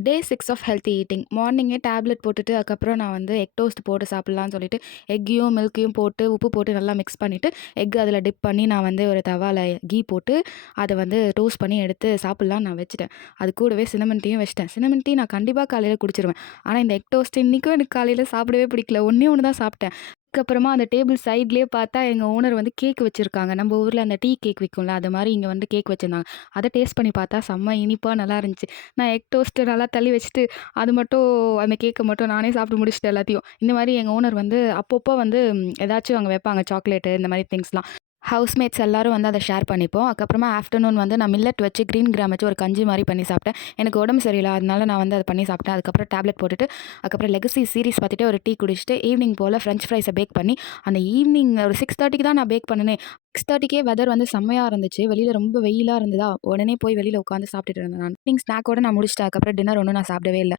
Day 6 of healthy eating. மார்னிங்கே tablet போட்டுட்டு, அதுக்கப்புறம் நான் வந்து எக் டோஸ்ட் போட்டு சாப்பிடலான்னு சொல்லிட்டு, எக்கையும், மில்க்கையும் போட்டு, உப்பு போட்டு நல்லா மிக்ஸ் பண்ணிட்டு, எக் அதில டிப் பண்ணி நான் வந்து ஒரு தவால கீ போட்டு, அத வந்து டோஸ்ட் பண்ணி எடுத்து சாப்பிடலான்னு நான் வச்சுட்டேன். அது கூடவே சின்னமன் டீயும் வச்சுட்டேன். சின்னமன் டீ நான் கண்டிப்பா காலையில குடிச்சிருவேன். ஆனா, இந்த எக் டோஸ்ட் இன்னைக்கும் எனக்கு காலையில சாப்பிடவே பிடிக்கல. ஒண்ணே ஒண்ணு தான் சாப்பிட்டேன். அதுக்கப்புறமா அந்த டேபிள் சைட்லயே பார்த்தா, எங்க ஓனர் வந்து கேக் வச்சிருக்காங்க. நம்ம ஊர்ல அந்த டீ கேக் விக்கும்ல, அது மாரி இங்க வந்து கேக் வச்சிருந்தாங்க. அத டேஸ்ட் பண்ணி பார்த்தா செம்ம இனிப்பா நல்லா இருந்துச்சு. நான் எக் டோஸ்ட்டு நல்லா தள்ளி வச்சுட்டு, அது மட்டும் அந்த கேக்க மட்டும் நானே சாப்பிட்டு முடிச்சுட்டேன் எல்லாத்தையும். இந்த மாரி எங்க ஓனர் வந்து அப்பப்போ வந்து ஏதாச்சும் அங்க வைப்பாங்க சாக்லேட்டு இந்த மாரி திங்ஸ்லாம். ஹவுஸ்மேட்ஸ் எல்லாரும் வந்து அத ஷேர் பண்ணிப்போம். அதுக்கப்புறமா ஆஃப்டர்நூன் வந்து நான் மில்லட் வச்சு, கிரீன் கிராம் வச்சு ஒரு கஞ்சி மாரி பண்ணி சாப்பிட்டேன். எனக்கு உடம்பு சரியில்ல. அதனால நான் வந்து அத பண்ணி சாப்பிட்டேன். அதுக்கப்புறம் டேப்லெட் போட்டுட்டு, அதுக்கப்புறம் லெகசி சீரிஸ் பார்த்துட்டு ஒரு டீ குடிச்சிட்டு, ஈவினிங் போல ஃப்ரெஞ்ச் ஃப்ரைஸ பேக் பண்ணி, அந்த ஈவினிங் ஒரு 6:30க்கு தான் நான் பேக் பண்ணுனே. 6:30க்கே வெதர் வந்து செம்மையா இருந்துச்சு. வெளியில ரொம்ப வெயிலா இருந்ததா, உடனே போய் வெளியில உட்காந்து சாப்பிட்டுட்டு இருந்தேன் நான். ஈவினிங் ஸ்நாக்கோட நான் முடிச்சுட்டேன். அதுக்கப்புறம் டின்னர் ஒண்ணும் நான் சாப்பிடவே இல்ல.